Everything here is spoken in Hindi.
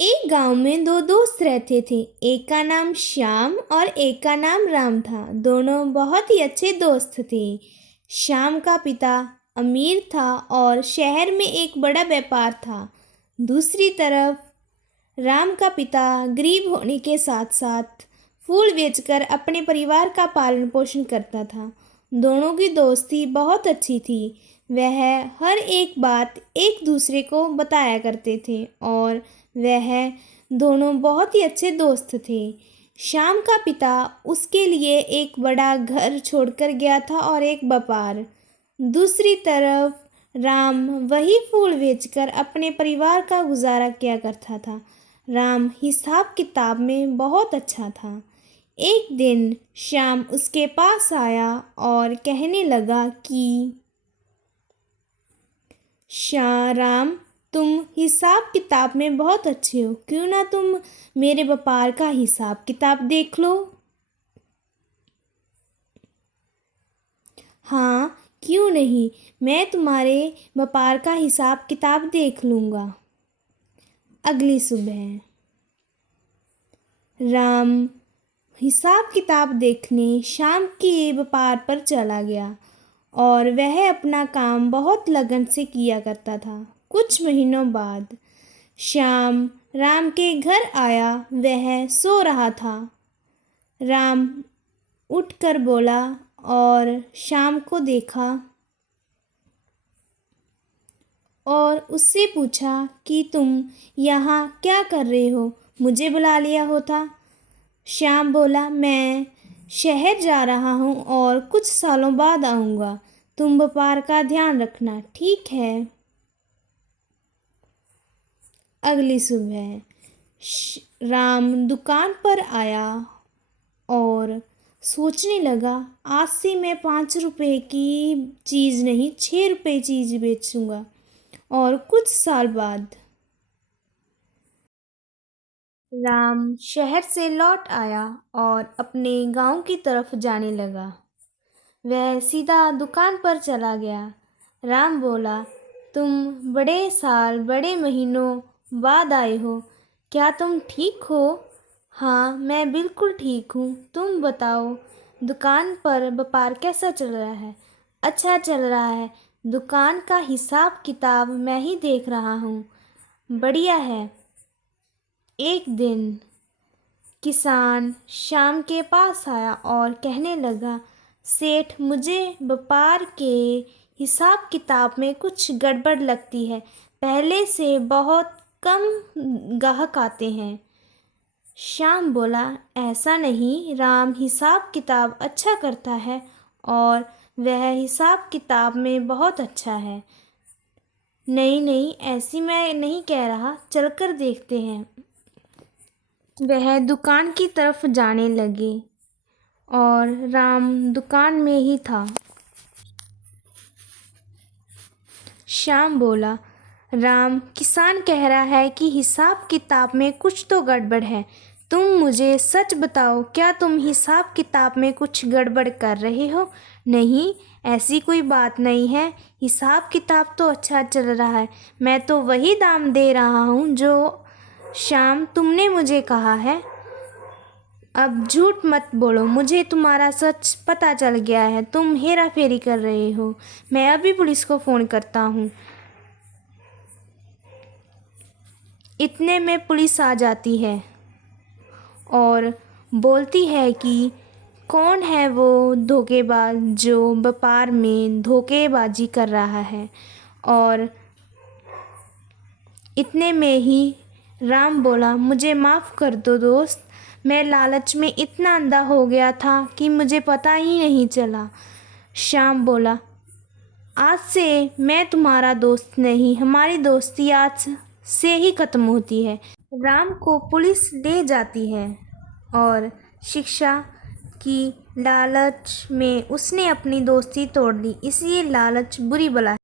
एक गांव में दो दोस्त रहते थे। एक का नाम श्याम और एक का नाम राम था। दोनों बहुत ही अच्छे दोस्त थे। श्याम का पिता अमीर था और शहर में एक बड़ा व्यापार था। दूसरी तरफ राम का पिता गरीब होने के साथ साथ फूल बेचकर अपने परिवार का पालन पोषण करता था। दोनों की दोस्ती बहुत अच्छी थी। वह हर एक बात एक दूसरे को बताया करते थे और वह दोनों बहुत ही अच्छे दोस्त थे। श्याम का पिता उसके लिए एक बड़ा घर छोड़कर गया था और एक व्यापार। दूसरी तरफ राम वही फूल बेचकर अपने परिवार का गुजारा किया करता था। राम हिसाब किताब में बहुत अच्छा था। एक दिन श्याम उसके पास आया और कहने लगा कि राम, तुम हिसाब किताब में बहुत अच्छे हो, क्यों ना तुम मेरे व्यापार का हिसाब किताब देख लो। हाँ, क्यों नहीं, मैं तुम्हारे व्यापार का हिसाब किताब देख लूँगा। अगली सुबह राम हिसाब किताब देखने शाम के व्यापार पर चला गया और वह अपना काम बहुत लगन से किया करता था। कुछ महीनों बाद श्याम राम के घर आया। वह सो रहा था। राम उठकर बोला और श्याम को देखा और उससे पूछा कि तुम यहाँ क्या कर रहे हो, मुझे बुला लिया होता। श्याम बोला, मैं शहर जा रहा हूँ और कुछ सालों बाद आऊँगा। तुम व्यापार का ध्यान रखना, ठीक है। अगली सुबह राम दुकान पर आया और सोचने लगा, आज से मैं 5 रुपए की चीज़ नहीं 6 रुपए चीज़ बेचूंगा। और कुछ साल बाद राम शहर से लौट आया और अपने गांव की तरफ जाने लगा। वह सीधा दुकान पर चला गया। राम बोला, तुम बड़े साल बड़े महीनों बाद आए हो, क्या तुम ठीक हो? हाँ, मैं बिल्कुल ठीक हूँ। तुम बताओ, दुकान पर व्यापार कैसा चल रहा है? अच्छा चल रहा है। दुकान का हिसाब किताब मैं ही देख रहा हूँ। बढ़िया है। एक दिन किसान श्याम के पास आया और कहने लगा, सेठ, मुझे व्यापार के हिसाब किताब में कुछ गड़बड़ लगती है। पहले से बहुत कम ग्राहक आते हैं। श्याम बोला, ऐसा नहीं, राम हिसाब किताब अच्छा करता है और वह हिसाब किताब में बहुत अच्छा है। नहीं नहीं, ऐसी मैं नहीं कह रहा, चलकर देखते हैं। वह दुकान की तरफ जाने लगे और राम दुकान में ही था। श्याम बोला, राम, किसान कह रहा है कि हिसाब किताब में कुछ तो गड़बड़ है। तुम मुझे सच बताओ, क्या तुम हिसाब किताब में कुछ गड़बड़ कर रहे हो? नहीं, ऐसी कोई बात नहीं है। हिसाब किताब तो अच्छा चल रहा है। मैं तो वही दाम दे रहा हूँ जो श्याम तुमने मुझे कहा है। अब झूठ मत बोलो, मुझे तुम्हारा सच पता चल गया है। तुम हेरा फेरी कर रहे हो। मैं अभी पुलिस को फ़ोन करता हूँ। इतने में पुलिस आ जाती है और बोलती है कि कौन है वो धोखेबाज जो व्यापार में धोखेबाजी कर रहा है। और इतने में ही राम बोला, मुझे माफ़ कर दो दोस्त, मैं लालच में इतना अंधा हो गया था कि मुझे पता ही नहीं चला। श्याम बोला, आज से मैं तुम्हारा दोस्त नहीं, हमारी दोस्ती आज से ही ख़त्म होती है। राम को पुलिस ले जाती है और शिक्षा की लालच में उसने अपनी दोस्ती तोड़ दी। इसलिए लालच बुरी बला है।